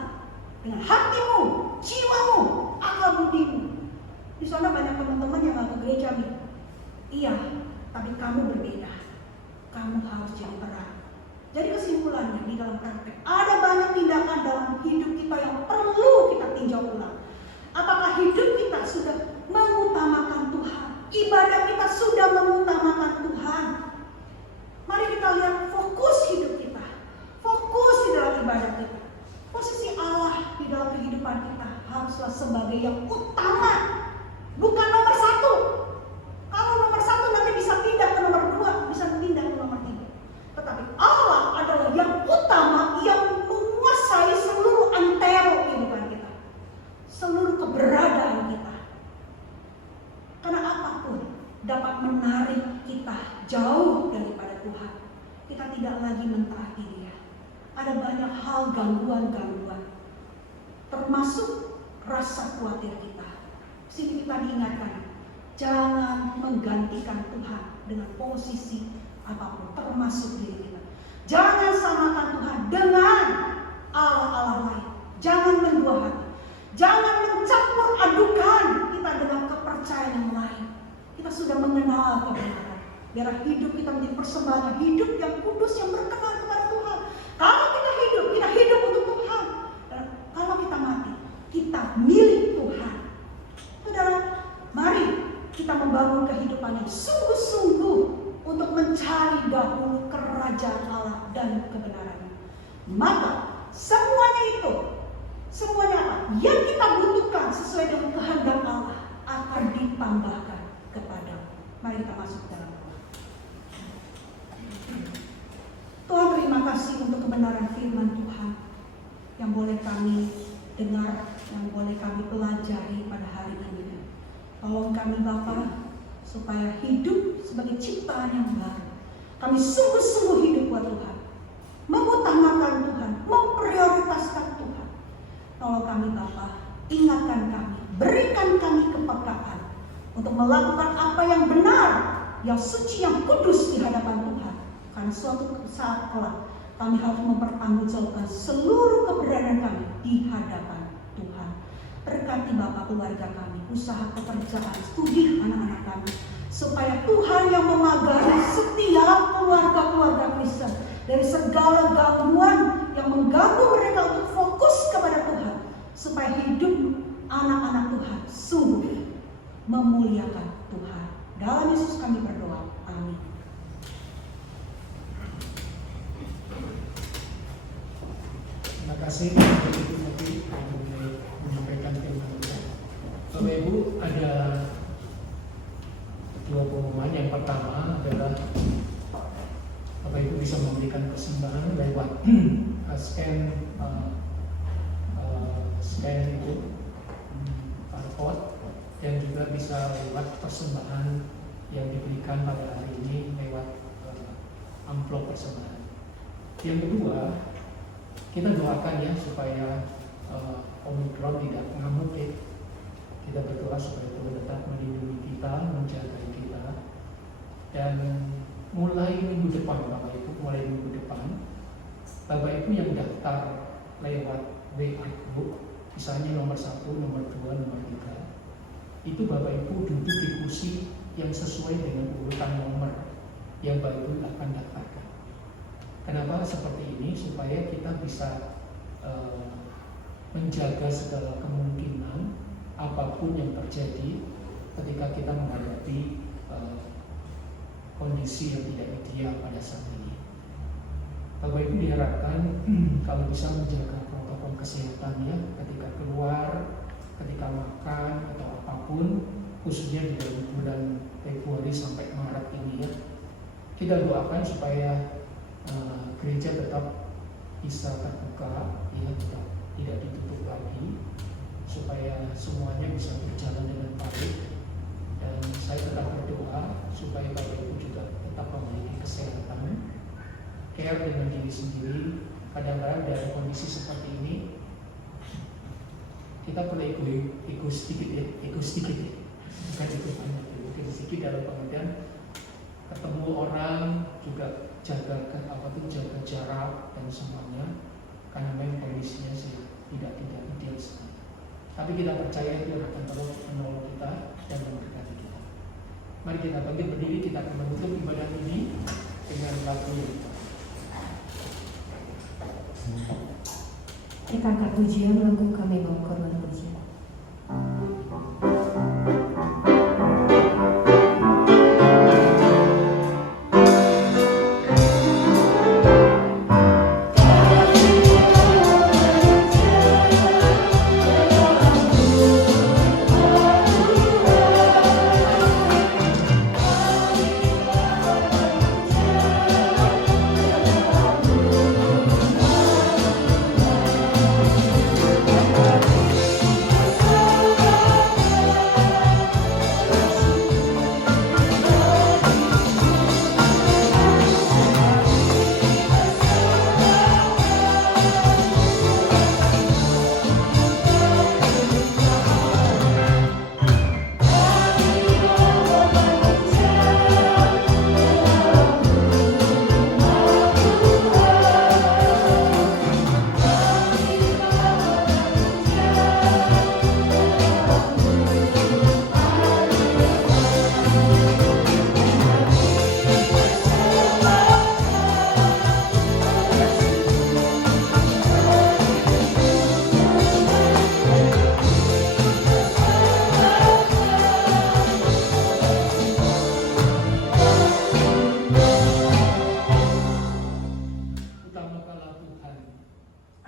dengan hatimu, jiwamu, akal budimu. Di sana banyak teman-teman yang nggak ke gereja nih. Iya, tapi kamu berbeda. Kamu harus jadi terang. Jadi kesimpulannya di dalam praktek, ada banyak tindakan dalam hidup kita yang perlu kita tinjau ulang. Apakah hidup kita sudah mengutamakan Tuhan? Ibadah kita sudah mengutamakan Tuhan? Mari kita lihat fokus hidup kita, fokus di dalam ibadah kita. Posisi Allah di dalam kehidupan kita haruslah sebagai yang utama, bukan nomor 1. Kalau nomor 1 nanti bisa pindah ke nomor 2, bisa pindah ke nomor 3. Tetapi Allah adalah yang utama, yang menguasai seluruh antero kehidupan kita, seluruh keberadaan kita. Karena apapun dapat menarik kita jauh daripada Tuhan, kita tidak lagi mentaati Dia. Ada banyak hal gangguan-gangguan, termasuk rasa khawatir kita. Sini kita diingatkan, jangan menggantikan Tuhan dengan posisi apapun, termasuk diri kita. Jangan samakan Tuhan dengan Allah-Allah lain. Jangan mendua hati. Jangan mencampur adukan kita dengan kepercayaan yang lain. Kita sudah mengenal kebenaran. Biar hidup kita menjadi persembahan, hidup yang kudus, yang berkenan kepada Tuhan. Kalau kita hidup untuk Tuhan. Dan kalau kita mati, kita milik Tuhan. Saudara, mari kita membangun kehidupan yang sungguh-sungguh untuk mencari dahulu kerajaan Allah dan kebenarannya. Maka semuanya apa? Yang kita butuhkan sesuai dengan kehendak Allah akan ditambahkan kepadamu. Mari kita masuk dalam doa. Tuhan, terima kasih untuk kebenaran firman Tuhan yang boleh kami dengar, yang boleh kami pelajari pada hari ini. Tolong kami Bapa, supaya hidup sebagai ciptaan yang baru. Kami sungguh-sungguh hidup buat Tuhan, mengutamakan Tuhan, memprioritaskan Tuhan. Tolong kami Bapa, ingatkan kami, berikan kami kepekaan untuk melakukan apa yang benar, yang suci, yang kudus di hadapan Tuhan. Karena suatu saat kelak kami harus mempertanggungjawabkan seluruh keberadaan kami di hadapan Tuhan. Berkati Bapak keluarga kami, usaha pekerjaan, studi anak-anak kami, supaya Tuhan yang memagari setiap keluarga-keluarga Kristen dari segala gangguan yang mengganggu mereka untuk fokus kepada Tuhan, supaya hidup anak-anak Tuhan sungguh memuliakan Tuhan. Dalam Yesus kami berdoa, amin. Terima kasih Ibu Mati menyampaikan firman Tuhan. Bapak Ibu, ada dua pengumuman. Yang pertama adalah Bapak Ibu bisa memberikan persembahan lewat scan itu barcode, dan juga bisa lewat persembahan yang diberikan pada hari ini lewat amplop persembahan. Yang kedua, kita doakan ya supaya Omikron tidak mengamuk ya. Kita berdoa supaya Tuhan tetap melindungi kita, menjaga kita. Dan mulai minggu depan Bapak Ibu, Bapak Ibu yang daftar lewat WA Group, misalnya nomor 1, nomor 2, nomor 3, itu Bapak Ibu duduk di kursi yang sesuai dengan urutan nomor yang Bible akan daftarkan. Kenapa seperti ini? Supaya kita bisa menjaga segala kemungkinan apapun yang terjadi ketika kita menghadapi kondisi yang tidak ideal pada saat ini. Bapak Ibu diharapkan kalau bisa menjaga protokol kesehatan ya, ketika keluar, ketika makan atau apapun, khususnya di dalam bulan Februari sampai Maret ini ya. Kita doakan supaya gereja tetap bisa terbuka ya, tidak ditutup lagi, supaya semuanya bisa berjalan dengan baik. Dan saya tetap berdoa supaya Bapak Ibu juga tetap memiliki kesehatan, care dengan diri sendiri. Kadang-kadang dalam kondisi seperti ini kita perlu ego sedikit ya, bukan ego banyak, ego sedikit dalam pengertian ketemu orang juga jaga jarak dan semuanya, karena memang kondisinya sih tidak ideal sekali. Tapi kita percaya Dia akan terus menolong kita dan memberkati kita. Mari kita bangkit berdiri, kita akan menutup ibadah ini dengan lagu yang Kita angkat pujian lagu Kami Bawa Korban Pujian.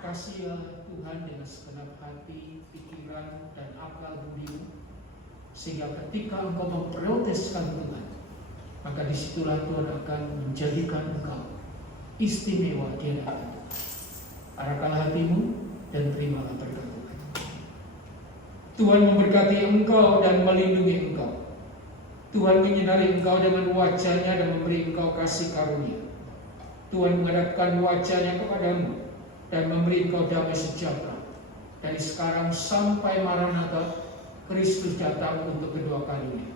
Kasihlah Tuhan dengan segenap hati, pikiran, dan akal budimu, sehingga ketika engkau memproteskan Tuhan, maka disitulah Tuhan akan menjadikan engkau istimewa di hadapan. Arahkanlah hatimu dan terimalah berkat Tuhan. Tuhan memberkati engkau dan melindungi engkau. Tuhan menyinari engkau dengan wajah-Nya dan memberi engkau kasih karunia. Tuhan menghadapkan wajah-Nya kepadamu dan memberi engkau damai sejahtera dari sekarang sampai Maranatha, Kristus datang untuk kedua kalinya.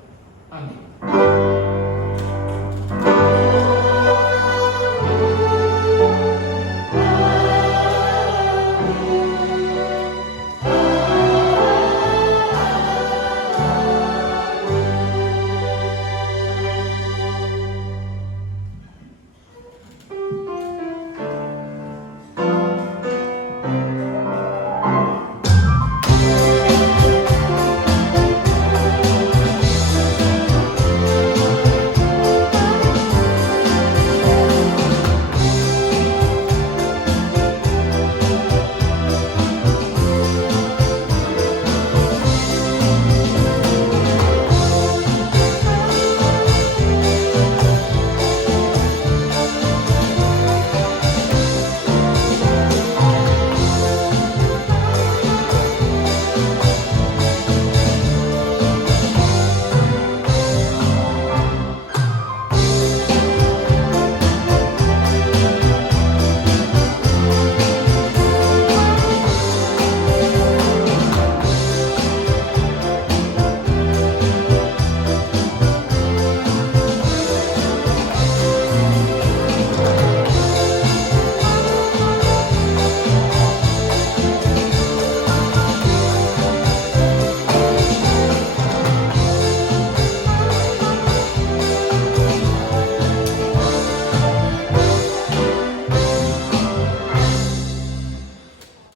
Amin.